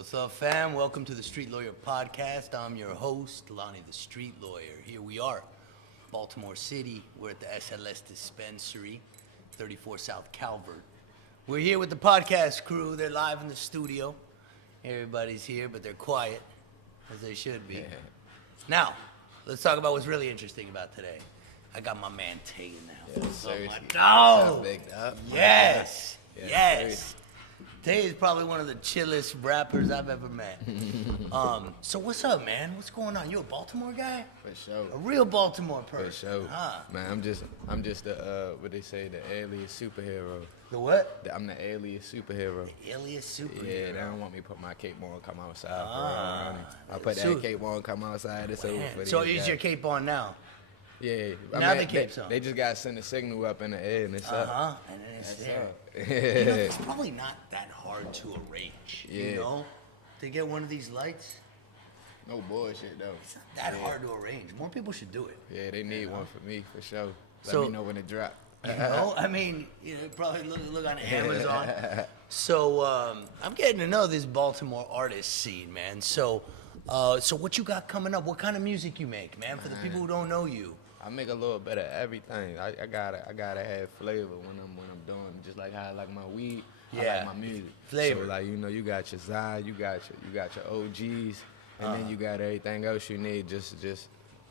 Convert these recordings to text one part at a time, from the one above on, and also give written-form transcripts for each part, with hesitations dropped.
What's up, fam? Welcome to the Street Lawyer Podcast. I'm your host, Lonnie the Street Lawyer. Here we are, Baltimore City. We're at the SLS Dispensary, 34 South Calvert. We're here with the podcast crew. They're live in the studio. Everybody's here, but they're quiet, as they should be. Yeah. Now, let's talk about what's really interesting about today. I got my man Tay in the house. Yes, my sir. dog. Big up. Yes. Yes, Yes. Tay is probably one of the chillest rappers I've ever met. So what's up, man? What's going on? You a Baltimore guy? For sure. A real Baltimore person? For sure. Huh? Man, I'm just the what they say, the alias superhero. The what? I'm the alias superhero. The alias superhero. Yeah, they don't want me to put my cape on and come outside. I put So- that cape on and come outside. It's over for So these is guys. your cape on now? Yeah. Now the cape's on. They just got to send a signal up in the air and it's up. And then it's That's there. up. You know, it's probably not that hard to arrange, you Yeah. know? To get one of these lights, No bullshit, though. it's not that hard to arrange. More people should do it. Yeah, they need one for me, for sure. Let So- me know when it drop. You know, I mean, you know, probably look on Amazon. So I'm getting to know this Baltimore artist scene, man. So what you got coming up? What kind of music you make, man? For the people who don't know you. I make a little bit of everything. I gotta have flavor when I'm doing, just like how I like my weed. I Yeah. like my music. Flavor. So like you got your Zai, you got your OGs, and then you got everything else you need just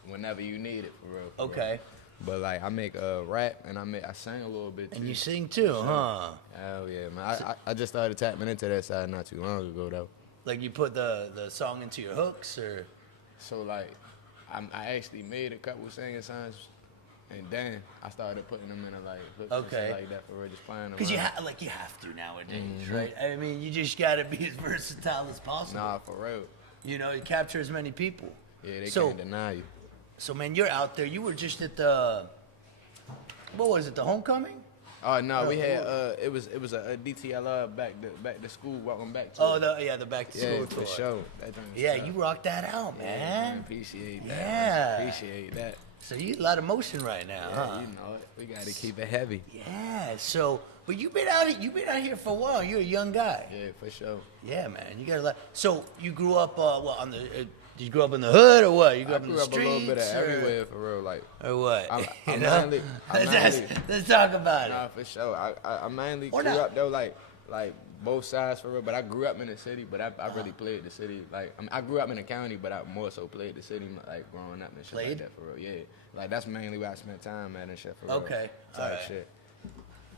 whenever you need it for real. Okay. But like I make rap and I sing a little bit too. And you sing too, huh? Hell yeah, man. I just started tapping into that side not too long ago though. Like you put the song into your hooks, or? So like I actually made a couple singing songs, and then I started putting them in like hooks and Okay. shit like that for real, just playing them. Because you around. have to nowadays, right? I mean, you just gotta be as versatile as possible. Nah, for real. You know, you capture as many people. Yeah, they So- can't deny you. So man, you're out there. You were just at the, what was it? The homecoming? Oh no, we had it was a DTLR back to school, welcome back to. Oh, it. the back to yeah, school for tour. sure. That joint was Yeah, tough. you rocked that out, Yeah, man. appreciate that. Yeah. Man. Appreciate that. So you a lot of motion right now, Yeah, huh? you know it. We gotta keep it heavy. Yeah. So, but you've been out here for a while. You're a young guy. Yeah, for sure. Yeah, man. You got a lot. So you grew up on the? Did you grow up in the hood or what? You grew I up in grew the up a streets little bit of or, everywhere for real, like. or what? I You know? mainly- I Let's talk about Nah, it. for sure. I mainly Or grew not. up though like both sides for real. But I grew up in the city, but I really played the city. Like I grew up in the county, but I more so played the city like growing up and shit Played? like that for real. Yeah, like that's mainly where I spent time at and shit for real. Okay, type alright. shit.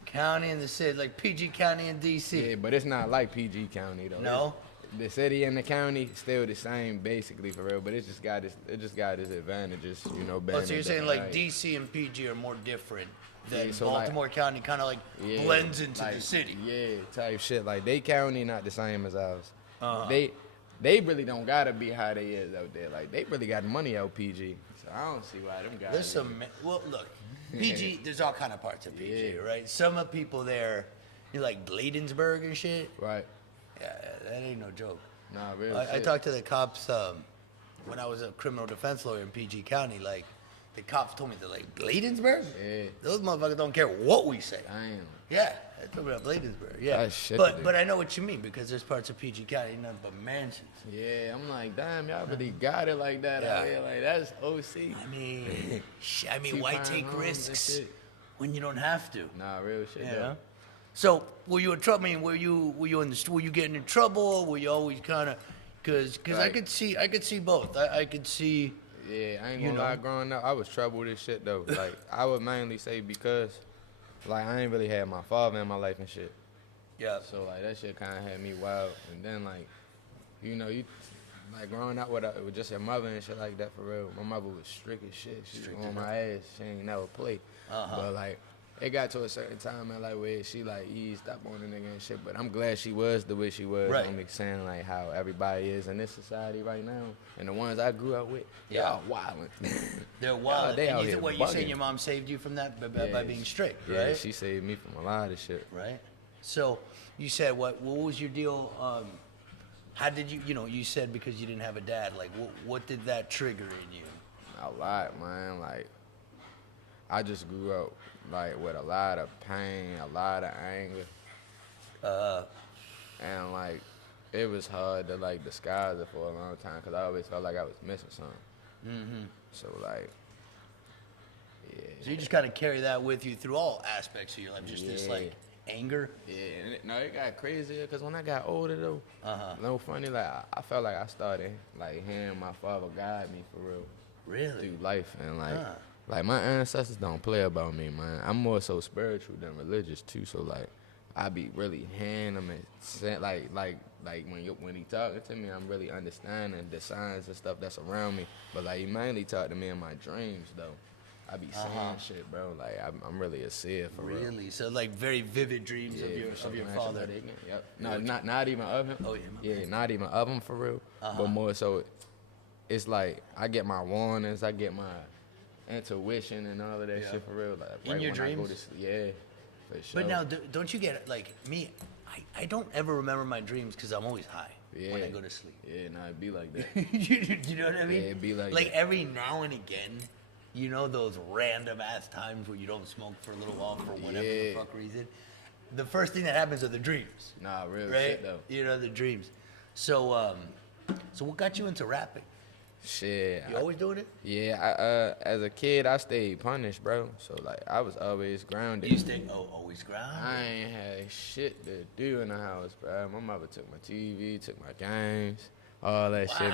County and the city, like PG County and DC. Yeah, but it's not like PG County though. No? The city and the county still the same basically for real, but it just got its advantages, you know. Oh, so you're saying like different DC and PG are more different than Yeah, so like- Baltimore County kind of like Yeah, blends into like, the city. Yeah, type shit. Like they county not the same as ours. Uh-huh. They really don't gotta be how they is out there. Like they really got money out PG. So I don't see why them guys. There's some, well, look, PG, there's all kind of parts of PG, Yeah. right? Some of people there, you like Bladensburg and shit. Right. Yeah, that ain't no joke. Nah, real I shit. talked to the cops when I was a criminal defense lawyer in PG County. Like, the cops told me they're like, Bladensburg? Yeah. Those motherfuckers don't care what we say. Damn. Yeah, they told me about Bladensburg. Yeah, That's shit to do. but I know what you mean because there's parts of PG County nothing but mansions. Yeah, I'm like, damn, y'all really got it like that Yeah. out here. Like that's OC. I mean, why T-Fine take homes and risks shit. when you don't have to? Nah, real shit. You though. know? So were you in trouble? I mean, were you were you getting in trouble? Were you always kind of, because I Like- could see both. I could see. Yeah, I ain't You gonna know. lie, growing up, I was troubled as shit though. Like, I would mainly say because, like, I ain't really had my father in my life and shit. Yeah. So, like, that shit kind of had me wild. And then, like, you know, like, growing up with just your mother and shit like that for real. My mother was strict as shit. She was on my ass. She ain't never play. But, like, it got to a certain time in like where she like eased up on the nigga and shit. But I'm glad she was the way she was. Right. I'm saying like how everybody is in this society right now, and the ones I grew up with, Yeah. y'all wildin'. They're wild. they out And here what you saying? bugging. Your mom saved you from that by Yeah, being strict, Yeah, right? she saved me from a lot of shit. Right. So you said what was your deal? How did you said because you didn't have a dad. Like what did that trigger in you? A lot, man. Like, I just grew up like with a lot of pain, a lot of anger, and like it was hard to like disguise it for a long time because I always felt like I was missing something. Mm-hmm. So like, yeah. So you just kind of carry that with you through all aspects of your life, just this like anger. Yeah, and it got crazier because when I got older though, no funny, like I felt like I started like hearing my father guide me for real. Really? Through life and like my ancestors don't play about me, man. I'm more so spiritual than religious too, so like I be really hearing them and saying like when he talking to me, I'm really understanding the signs and stuff that's around me. But like he mainly talk to me in my dreams though. I be saying shit, bro. Like I'm really a seer for real. Really? So like very vivid dreams of your father. Yep. No, not even of him. Oh yeah. Yeah, not even of him for real. But more so, it's like I get my warnings, I get my intuition and all of that shit for real. Like in right your when dreams? I go to sleep. Yeah. For sure. But now, don't you get like me? I don't ever remember my dreams because I'm always high when I go to sleep. Yeah, nah, it be like that. you know what I mean? Yeah, it be like that. that. Every now and again, you know those random ass times where you don't smoke for a little while for whatever the fuck reason. The first thing that happens are the dreams. Nah, real right? shit though. You know the dreams. So, so what got you into rapping? Shit. You always doing it? Yeah, as a kid, I stayed punished, bro. So, like, I was always grounded. You stay always grounded? I ain't had shit to do in the house, bro. My mother took my TV, took my games, all that shit.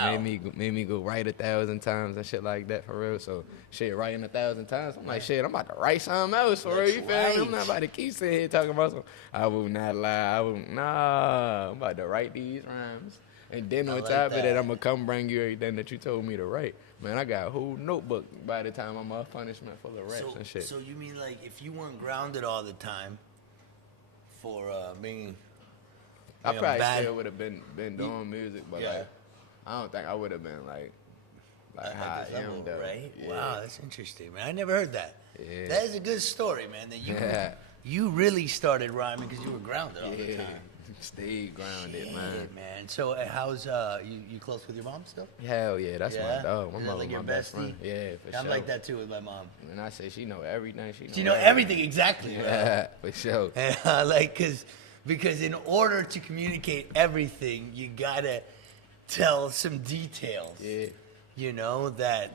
Made me go write 1,000 times and shit like that, for real. So, shit, writing 1,000 times, I'm like, shit, I'm about to write something else, for real. You feel me? I'm not about to keep sitting here talking about something. I will not lie. I'm about to write these rhymes. And then on top of that, I'm going to come bring you everything that you told me to write. Man, I got a whole notebook by the time I'm off punishment full of raps and shit. So you mean like if you weren't grounded all the time for being I probably still would have been doing music, but like I don't think I would have been like how I am though. Right? Yeah. Wow, that's interesting, man. I never heard that. Yeah. That is a good story, man. That you really started rhyming because you were grounded all the time. Stay grounded, man. So how's you close with your mom still? Hell yeah, that's my dog. My mom, like your my best friend. Yeah, for sure. I'm like that too with my mom. And I say she know everything. She know everything exactly. Yeah, for sure. Like because in order to communicate everything, you gotta tell some details. Yeah. You know that.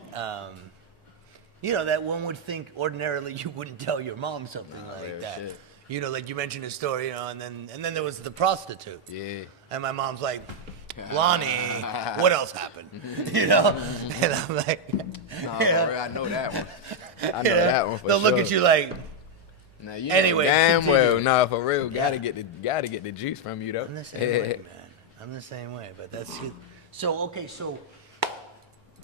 That one would think ordinarily you wouldn't tell your mom something like that. Shit. You know, like you mentioned a story, and then there was the prostitute. Yeah. And my mom's like, Lonnie, what else happened? And I'm like, nah, I know that one. I know that one for They'll sure. look at you like, now, you anyway, damn well, nah, for real, gotta get the juice from you though. I'm the same way, man. I'm the same way, but that's good. So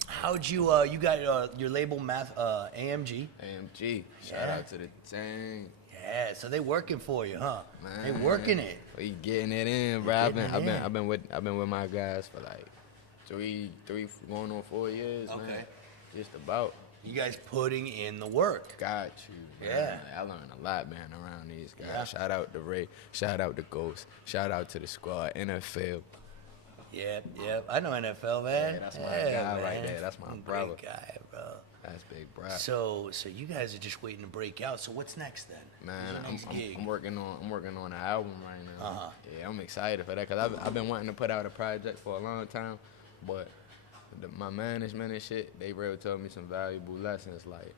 how'd you you got your label AMG? AMG, shout out to the team. Yeah, so they working for you, huh? Man, they working it. We getting it in, bro. I've been with my guys for like three going on 4 years, man. Just about. You guys putting in the work. Got you, man. Yeah. I learned a lot, man, around these guys. Yeah. Shout out to Ray. Shout out to Ghost. Shout out to the squad, NFL. Yep. I know NFL, man. Yeah, that's my guy right there. That's my brother. Great guy, bro. That's big, bro. So you guys are just waiting to break out. So what's next then? Man, I'm working on an album right now. Yeah, I'm excited for that because I've been wanting to put out a project for a long time, but my management and shit, they really told me some valuable lessons. Like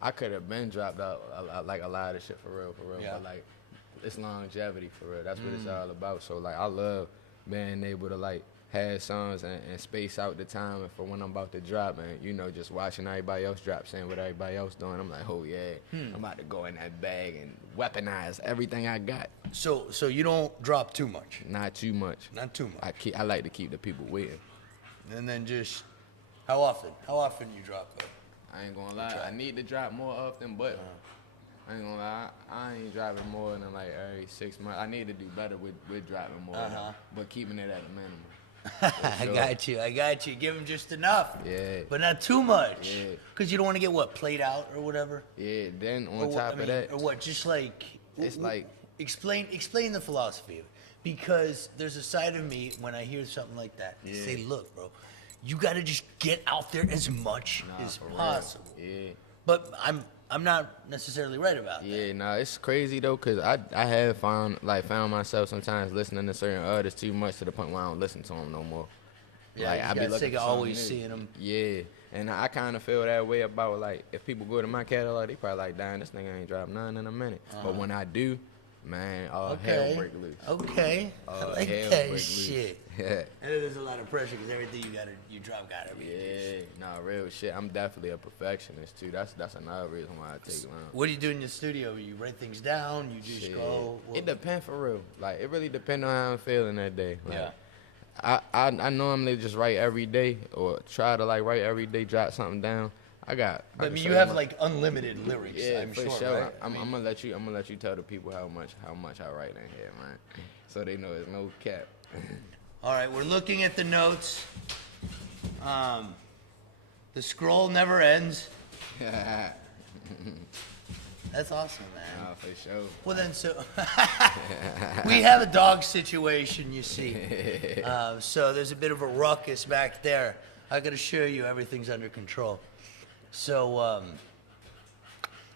I could have been dropped out like a lot of shit for real. Yeah. But like it's longevity for real. That's what it's all about. So like I love being able to like have songs and space out the time for when I'm about to drop and just watching everybody else drop, saying what everybody else doing. I'm like, oh yeah, I'm about to go in that bag and weaponize everything I got. So you don't drop too much. Not too much. Not too much. I like to keep the people waiting. And then just how often you drop though? I ain't gonna lie, I need to drop more often, but I ain't gonna lie, I ain't dropping more than like every 6 months. I need to do better with dropping more, but keeping it at a minimum. Sure. I got you. Give them just enough. Yeah. But not too much. Yeah. Because you don't want to get played out or whatever. Yeah. Then on top of that, or what? Just like it's like explain the philosophy of it. Because there's a side of me when I hear something like that. I say, look, bro, you got to just get out there as much as possible. Yeah. But I'm not necessarily right about that. Yeah, nah, it's crazy though, cause I have found myself sometimes listening to certain artists too much to the point where I don't listen to them no more. Yeah, Like you I be got looking sick for of something always new. seeing them. Yeah, and I kind of feel that way about like if people go to my catalog, they probably like, "Damn, this nigga ain't dropped none in a minute." But when I do, man, all hell break loose. Okay. I All like hell that break shit. loose. And there's a lot of pressure because everything you drop gotta be. Yeah, nah, real shit. I'm definitely a perfectionist too. That's another reason why I take long. What do you do in your studio? You write things down? You just Shit. go? It depends for real. Like it really depends on how I'm feeling that day. Like, Yeah. I normally just write every day or try to like write every day, jot something down. But I mean, you have like unlimited lyrics. Yeah, I'm for sure. sure. Right? I'm gonna let you tell the people how much I write in here, man. So they know there's no cap. All right, we're looking at the notes. The scroll never ends. That's awesome, man. Nah, for sure. Well then, so we have a dog situation, you see. So there's a bit of a ruckus back there. I got to assure you, everything's under control. So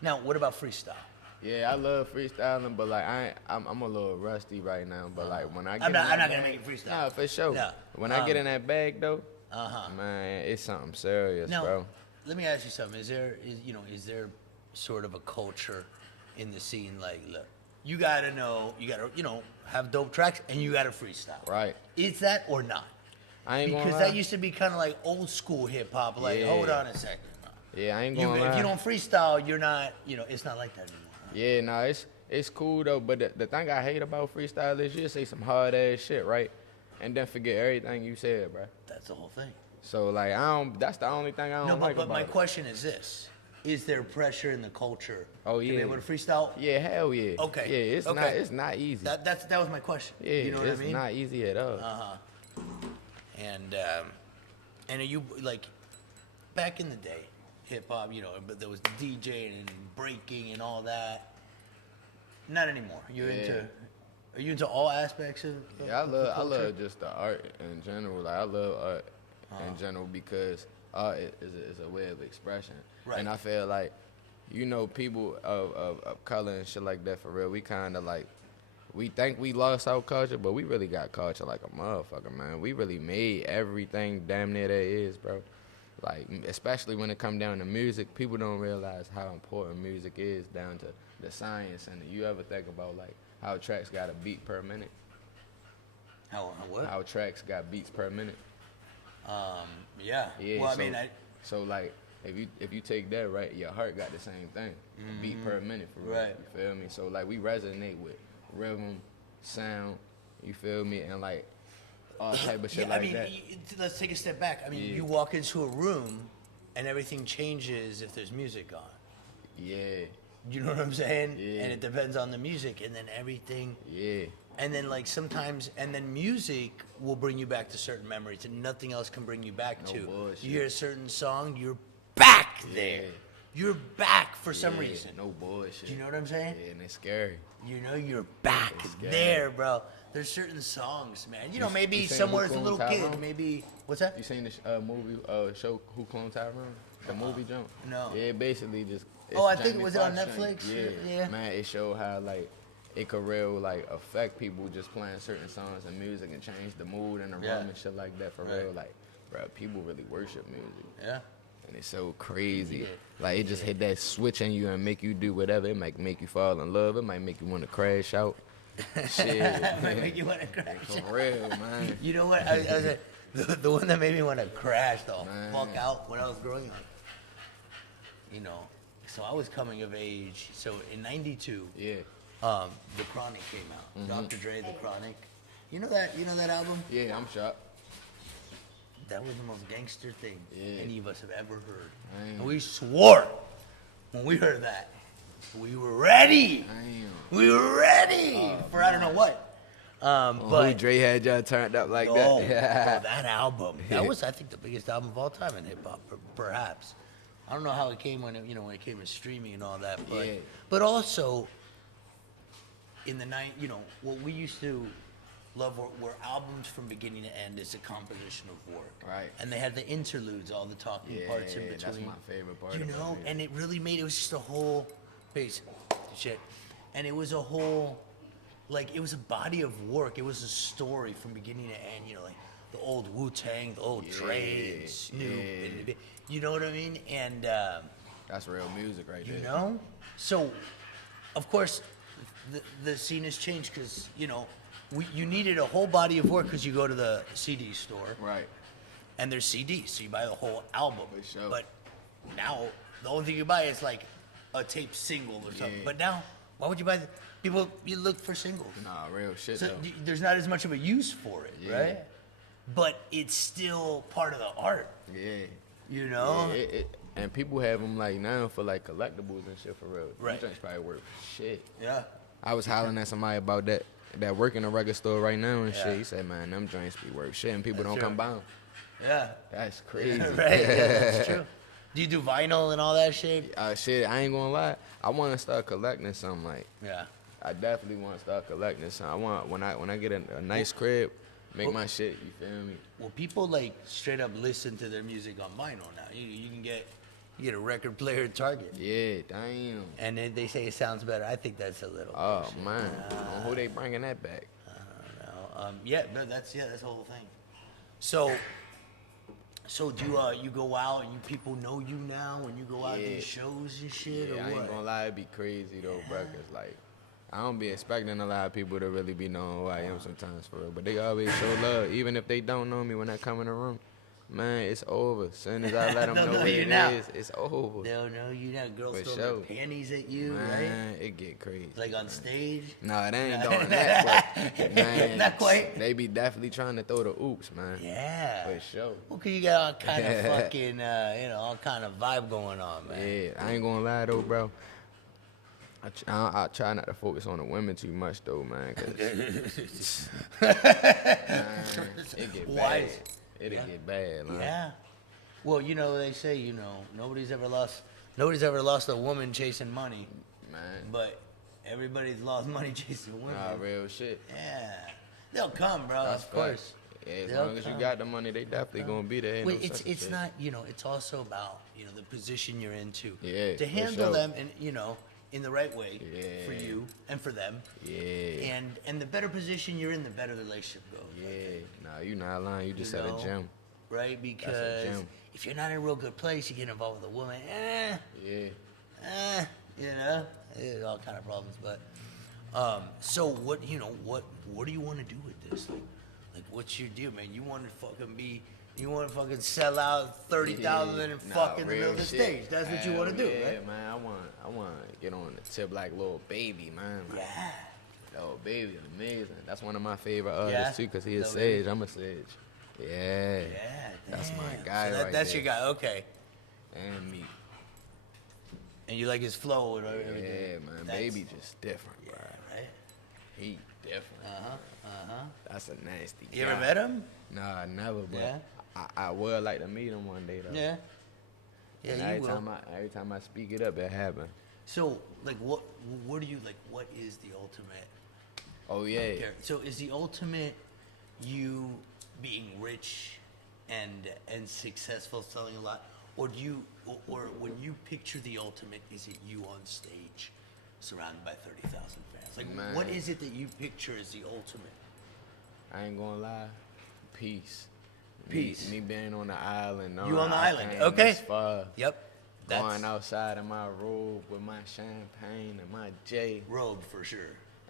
now, what about freestyle? Yeah, I love freestyling, but like I'm a little rusty right now. But like when I get I'm not in that gonna bag- make it freestyle. Nah, for sure. No. When I get in that bag though, Uh-huh. man, it's something serious, Now, bro. let me ask you something. Is there sort of a culture in the scene? Like, look, you gotta have dope tracks and you gotta freestyle. Right. Is that or not? I ain't Because gonna lie. that used to be kind of like old school hip hop. Like, Yeah. hold on a second. Yeah, I ain't gonna lie. If you don't freestyle, you're not. It's not like that anymore. Yeah, nah, it's cool though. But the thing I hate about freestyle is you say some hard ass shit, right, and then forget everything you said, bro. That's the whole thing. So like that's the only thing I don't No, like but about my it. question is this: is there pressure in the culture Oh, to yeah. be able to freestyle? Yeah, hell yeah. Okay. Yeah, it's Okay. not easy. That was my question. Yeah, You know what it's I mean? not easy at all. And are you like back in the day, hip hop? But there was DJing and breaking and all that. Not anymore. Are you into all aspects of? Yeah, of the I culture? love just the art in general. Like I love art in general because art is a way of expression. Right. And I feel like, people of color and shit like that for real, we kind of like, we think we lost our culture, but we really got culture like a motherfucker, man. We really made everything damn near there is, bro. Like, especially when it come down to music, people don't realize how important music is down to the science. And you ever think about, like, how tracks got a beat per minute? How what? How tracks got beats per minute? Yeah. Yeah. Well, so, I mean, so like, if you take that, right, your heart got the same thing, a beat per minute for real. Right. You feel me? So like, we resonate with rhythm, sound. You feel me? And like all type of shit yeah, like that. let's take a step back. I mean, Yeah. you walk into a room, and everything changes if there's music on. Yeah. You know what I'm saying? Yeah. And it depends on the music, and then everything. Yeah. And then like sometimes, and then music will bring you back to certain memories, and nothing else can bring you back No to. bullshit. You hear a certain song, you're back there. Yeah. You're back for some Yeah, reason. No bullshit. You know what I'm saying? Yeah, and it's scary. You're back It's scary. there, bro. There's certain songs, man. Maybe you seen somewhere Who as a Cloned little kid, Tyrone? maybe what's that? You seen this movie show Who Cloned Tyrone? The movie jump? No. Yeah, basically just. Oh, I it's think Jamie was it on Foxx joint. Netflix? Yeah. Man, it showed how like it could real like affect people just playing certain songs and music and change the mood in the Yeah. room and shit like that for Right. real. Like, bro, people really worship music. Yeah. And it's so crazy. Yeah. Like it just hit that switch in you and make you do whatever. It might make you fall in love. It might make you want to crash out. Shit. Might make you want to crash. For real, man. You know what? I was the one that made me want to crash the Man. fuck out when I was growing up. So I was coming of age. So in '92, Yeah. The Chronic came out. Dr. Dre, The Chronic. You know that album? Yeah, I'm shocked. That was the most gangster thing Yeah. any of us have ever heard. Damn. And we swore when we heard that. We were ready. Damn. We were ready for I don't know what. Who But Dre had y'all turned up like oh, that? bro, that album. That was, I think, the biggest album of all time in hip hop, perhaps. I don't know how it came when it came in streaming and all that, but Yeah. but also in the what we used to were albums from beginning to end is a composition of work. Right. And they had the interludes, all the talking parts in between. That's my favorite part. You know, and it really made it was just a whole piece of shit, and it was a whole, like it was a body of work. It was a story from beginning to end. You know, like the old Wu-Tang, the old Dre, and Snoop, and, you know what I mean? And that's real music right there. you know, so of course the scene has changed because you know you needed a whole body of work because you go to the CD store, Right. and there's CDs, so you buy the whole album. For sure. But now the only thing you buy is like a tape single or something. Yeah. But now, why would you buy people? You look for singles. Nah, real shit So though. there's not as much of a use for it, Yeah. right? But it's still part of the art, Yeah. you know? Yeah, and people have them like now for like collectibles and shit for real. Right. Them joints probably worth shit. Yeah. I was hollering at somebody about that work in a record store right now and Yeah. shit. He said, man, them joints be worth shit and people That's don't true. come by 'em. Yeah. That's crazy. Right, yeah, that's true. Do you do vinyl and all that shit? Shit, I ain't gonna lie. I want to start collecting something. Like, Yeah. I definitely want to start collecting something. I want when I get a nice crib, make my shit. You feel me? Well, people like straight up listen to their music on vinyl now. You can get a record player at Target, Yeah, damn. and then they say it sounds better. I think that's a little. Oh bullshit. man, who they bringing that back? I don't know. Yeah, but that's the whole thing. So do you go out and people know you now when you go out to Yeah. these shows and shit, Yeah, or I what? ain't gonna lie, it'd be crazy though, bro. 'Cause like, I don't be expecting a lot of people to really be knowing who I am sometimes for real. But they always show love, even if they don't know me when I come in the room. Man, it's over. As soon as I let them They'll know know what you it now. is, it's over. They'll know you now. Girls For throw sure. their panties at you, right? Man, it get crazy. Like on stage. Nah, they ain't doing that, but man, Not quite. They be definitely trying to throw the oops, man. Yeah. For sure. Well, 'cause you got all kind of fucking, all kind of vibe going on, man. Yeah, I ain't gonna lie though, bro. I try not to focus on the women too much though, man. 'Cause, man, it get Why? bad. It'll get bad, man. Yeah. Well, they say, nobody's ever lost a woman chasing money, Man, but everybody's lost money chasing women. nah, real shit. Yeah. They'll come, bro. That's Of course. facts. Yeah, as They'll long as you come. got the money, they definitely gonna be there. Ain't Well, no it's such a shit. not, it's also about, the position you're into. Yeah, To for handle sure. them and, in the right way for Yeah. you and for them. Yeah, And the better position you're in, the better the relationship goes. yeah. Nah, you not lying. You just You at know? a gym. Right? Because gym. if you're not in a real good place, you get involved with a woman, Yeah. there's all kind of problems. But so what do you want to do with this? Like what's your deal, man? You want to fucking sell out 30,000 and Nah, fuck in the real middle of the shit. stage. That's what you want to do, Yeah, right? man. I want to get on the tip like Lil Baby, man. Like, Yeah. Lil Baby, amazing. That's one of my favorite Yeah? artists too, cause he is Lil Baby. Sage. I'm a Sage. Yeah. Yeah, That's my damn. guy So right that's there. your guy, okay. And me. And you like his flow and Yeah, everything. man. That's- Baby just different, Yeah, bro. right? He different. That's a nasty You guy. ever met him? Nah, never, but Yeah? I would like to meet him one day though. Yeah. Yeah, And you every will. every time I speak it up, it happen. So, like, what do you like? What is the ultimate? Oh yeah. So, is the ultimate you being rich and successful, selling a lot, or or when you picture the ultimate, is it you on stage, surrounded by 30,000 fans? Like, Man. what is it that you picture as the ultimate? I ain't gonna lie. Peace. Peace. Me being on the island. You knowing on the I island, came okay. this far, Yep. going outside in my robe with my champagne and my J. Robe for sure.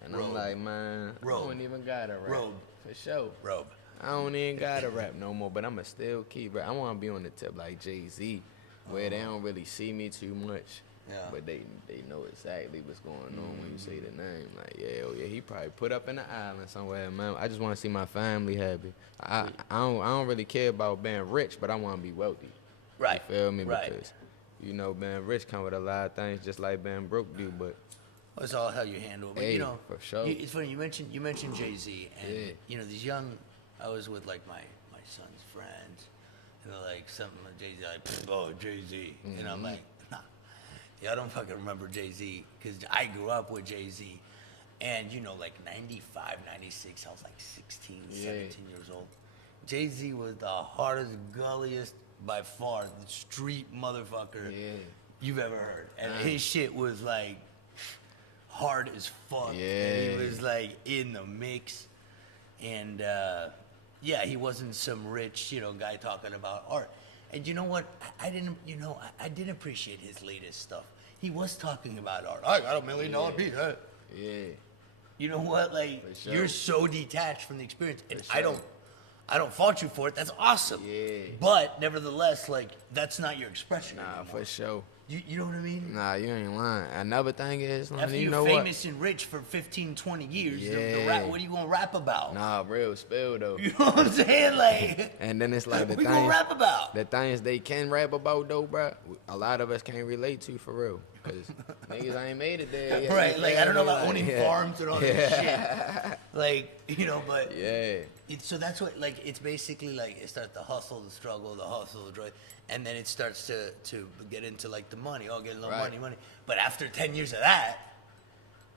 And Robe. I'm like, man, Robe. I don't even gotta rap. Robe. For sure. Robe. I don't even gotta rap no more, but I'ma still keep rap. I wanna be on the tip like Jay-Z, where they don't really see me too much. Yeah. But they know exactly what's going on when you say the name. Like, yeah, oh yeah, he probably put up in the island somewhere, man. I just want to see my family happy. I don't really care about being rich, but I want to be wealthy. Right. You feel me? Right. Because being rich come with a lot of things, just like being broke do. But Well, it's all how you handle it. But Hey, for sure. It's funny you mentioned Jay-Z, and these young. I was with like my son's friends, and they're like something with Jay-Z, like, oh Jay-Z, and I'm like, nah, y'all don't fucking remember Jay-Z because I grew up with Jay-Z, And, you know, like 95, 96, I was like 16, Yeah. 17 years old. Jay-Z was the hardest, gulliest, by far, the street motherfucker you've ever heard. And his shit was like hard as fuck. Yeah. And he was like in the mix. And yeah, he wasn't some rich, you know, guy talking about art. And you know what? I didn't appreciate his latest stuff. He was talking about art. I got $1 million beat. Huh? Yeah. You know what? Like, For sure. you're so detached from the experience, and For sure. I don't fault you for it. That's awesome. Yeah. But nevertheless, like, that's not your expression Nah, anymore. for sure. You know what I mean? Nah, you ain't lying. Another thing is, After you you're know famous and rich for 15, 20 years, what are you gonna rap about? Nah, real spill though. You know what I'm saying? Like, And then it's like the what you gonna things, rap about? the things they can rap about though, bro. A lot of us can't relate to for real, cause niggas ain't made it there yet. Right, like, I don't know about Like, owning farms and all this shit. Like, you know, but Yeah. so that's what, like, it's basically like it starts the hustle, the struggle, the hustle, the joy, and then it starts to get into like the money. Oh, get a little Right. money. But after 10 years of that,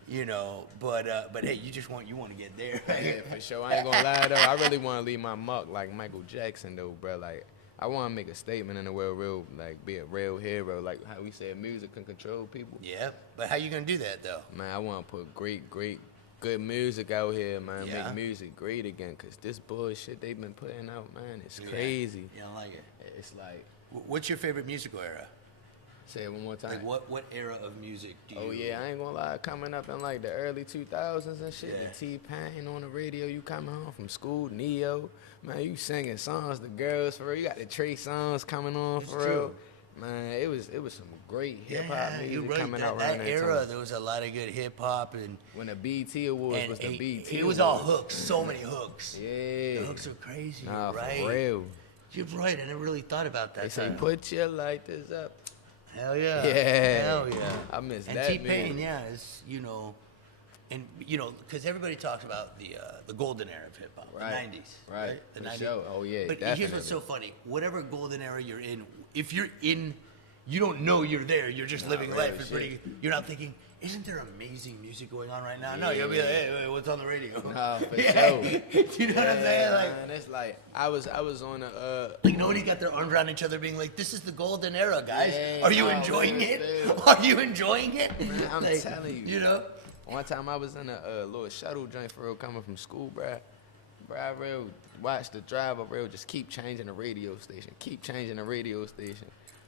you know, but hey, you want to get there. Yeah, for sure. I ain't gonna lie though. I really want to leave my mark like Michael Jackson though, bro. Like, I want to make a statement in the world, real, like, be a real hero. Like how we said, music can control people. Yeah, but how you gonna do that though? Man, I want to put good music out here, man. Yeah. Make music great again, cause this bullshit they've been putting out, man, it's crazy. You don't like it. It's like, What's your favorite musical era? say it one more time. Like what era of music do you? Oh yeah, I ain't gonna lie. Coming up in like the early 2000s and shit, Yeah. the T-Pain on the radio. You coming home from school, Neo, man. You singing songs, the girls for real. You got the Trey songs coming on It's for real. true. Man, it was some great hip hop Yeah, music you're right. coming That, out that around that era, time. there was a lot of good hip hop and When the BT Awards was the BT. it was all hooks, so many hooks. Yeah. The hooks are crazy. Nah, You're right. for real. You're right. I never really thought about that. They say time. put your lighters up. Hell yeah. Yeah. Hell yeah. I miss and that T-Pain, music. yeah, is, you know, and, you know, because everybody talks about the golden era of hip hop, Right. the 90s. Right. The For 90s. sure. Oh, yeah, But here's definitely. what's so funny. Whatever golden era you're in, if you're in, you don't know you're there. You're just living real life. It's shit. pretty, you're not thinking, isn't there amazing music going on right now? No, you'll be like, hey, what's on the radio? Nah, for Yeah. sure. You know what I'm saying? Like, Man, it's like I was on a like nobody got their arms around each other being like, this is the golden era, guys. Yeah, Are you no, enjoying man, it? dude. Are you enjoying it? Man, I'm Like, telling you. You know? One time I was in a little shuttle joint for real coming from school, bruh. Bruh, I real watched the driver real just keep changing the radio station. Keep changing the radio station.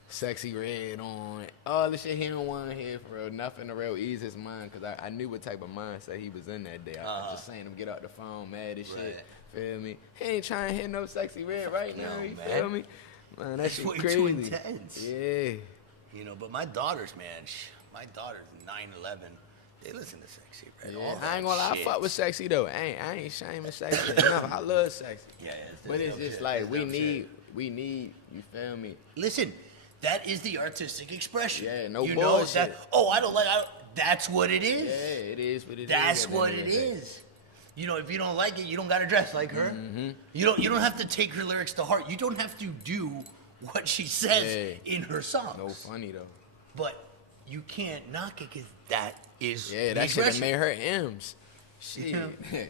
Sexy Red on. All the shit he don't want to hear for real. Nothing to real ease his mind because I knew what type of mindset he was in that day. I was just saying him get out the phone mad as shit. Right. Feel me? He ain't trying to hear no Sexy Red right now. No, You man. feel me? Man, that That's shit way crazy. too intense. Yeah. You know, but my daughters, man, my daughters, 9, 11, they listen to Sexy Red. Yeah, all I that ain't gonna lie, I shit. fuck with Sexy though. I ain't shaming Sexy enough. I love Sexy. Yeah, But it's dope just shit. like It's we dope need, shit. you feel me? Listen, that is the artistic expression. Yeah, no you bullshit. Know that, that's what it is. Yeah, it is what it is. That's at the what end of it the day. is. You know, if you don't like it, you don't gotta dress like her. Mm-hmm. You don't have to take her lyrics to heart. You don't have to do what she says Yeah. in her songs. No funny though. But you can't knock it because that is Yeah, the that should have expression. made her M's. Shit.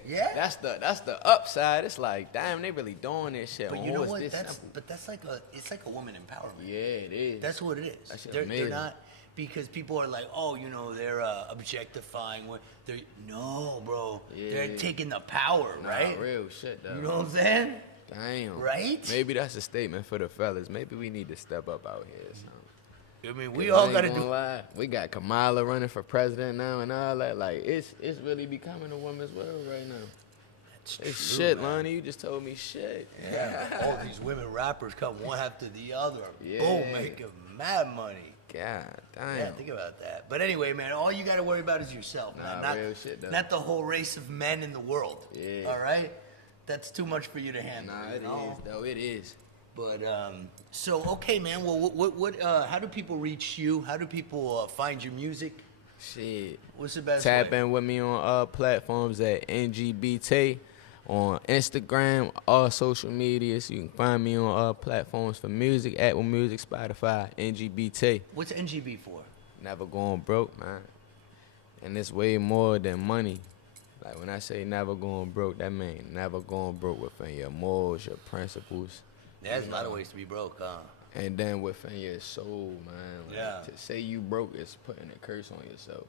Yeah. That's the upside. It's like, damn, they really doing this shit. But on you know horse what? this That's simple. it's like a woman empowerment. Yeah, it is. That's what it is. That shit They're amazing. not because people are like, oh, you know, they're objectifying. No, bro. They're Yeah. taking the power, Nah, right? real shit though. You know what I'm saying? Damn. Right? Maybe that's a statement for the fellas. Maybe we need to step up out here or something. I mean, we 'Cause all I ain't gotta gonna do. lie. We got Kamala running for president now and all that. Like it's really becoming a woman's world right now. It's true, shit, man. Lonnie. You just told me shit. Yeah, all these women rappers come one after the other. Yeah. Boom, making mad money. God damn. Yeah, think about that. But anyway, man, all you got to worry about is yourself, man. Nah, Not, real shit, though. not the whole race of men in the world. Yeah. All right? That's too much for you to handle. Nah, you it know? is though. It is. But so okay, man. Well, what? How do people reach you? How do people find your music? Shit. What's the best Tap way? in with me on all platforms at NGB Tay on Instagram, all social medias. You can find me on all platforms for music, Apple Music, Spotify, NGB Tay. What's NGB for? Never going broke, man. And it's way more than money. Like when I say never going broke, that mean never going broke within your morals, your principles. There's a lot of ways to be broke, huh? And then within your soul, man. Like, Yeah. To say you broke is putting a curse on yourself.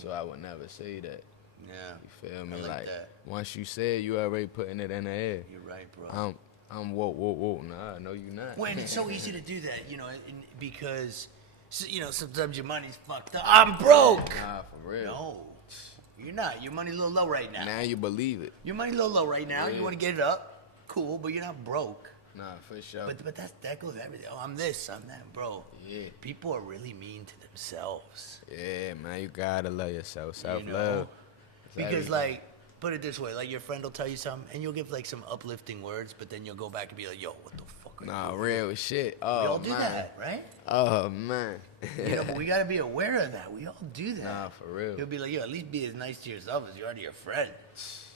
So I would never say that. Yeah. You feel me? I like that. Once you say it, you already putting it in the air. You're right, bro. I'm woke. Nah, no, you not. Well, and it's so easy to do that, you know, because, you know, sometimes your money's fucked up. I'm broke. Nah, for real. No, you're not. Your money's a little low right now. Now you believe it. Your money's a little low right now. Yeah. You want to get it up. Cool, but you're not broke. Nah, for sure. But that goes everything. Oh, I'm this, I'm that, bro. Yeah. People are really mean to themselves. Yeah, man, you gotta love yourself. Self-love. You know? It's Because, everything. like, put it this way, like, your friend will tell you something, and you'll give, like, some uplifting words, but then you'll go back and be like, yo, what the fuck are you Nah, doing? real shit. We Oh, all do man. that, right? Oh, man. You know, but we gotta be aware of that. We all do that. Nah, for real. You'll be like, yo, at least be as nice to yourself as you are to your friends.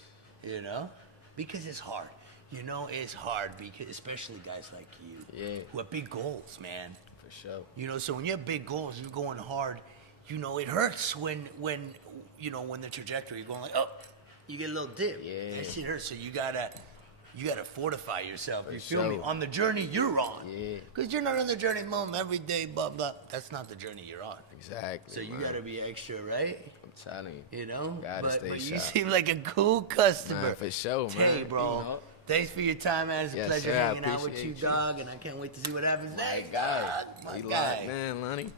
You know? Because it's hard. You know, it's hard because, especially guys like you, Yeah. who have big goals, man. For sure. You know, so when you have big goals, you're going hard. You know, it hurts when you know, when the trajectory you're going like, oh, you get a little dip. Yeah. That shit hurts. So you gotta fortify yourself. For You feel me? sure. On the journey you're on. Yeah. Because you're not on the journey, mom, every day, blah blah. That's not the journey you're on. Exactly. So you man. gotta be extra, right? I'm telling you. You know? Gotta stay but you sharp. seem like a cool customer. Man, for sure, Tay, man. bro. You know? Thanks for your time, man. It's a Yes, pleasure sir. I hanging out with you, appreciate you. dog, and I can't wait to see what happens My next. guy. dog. My We guy. locked in, Lonnie.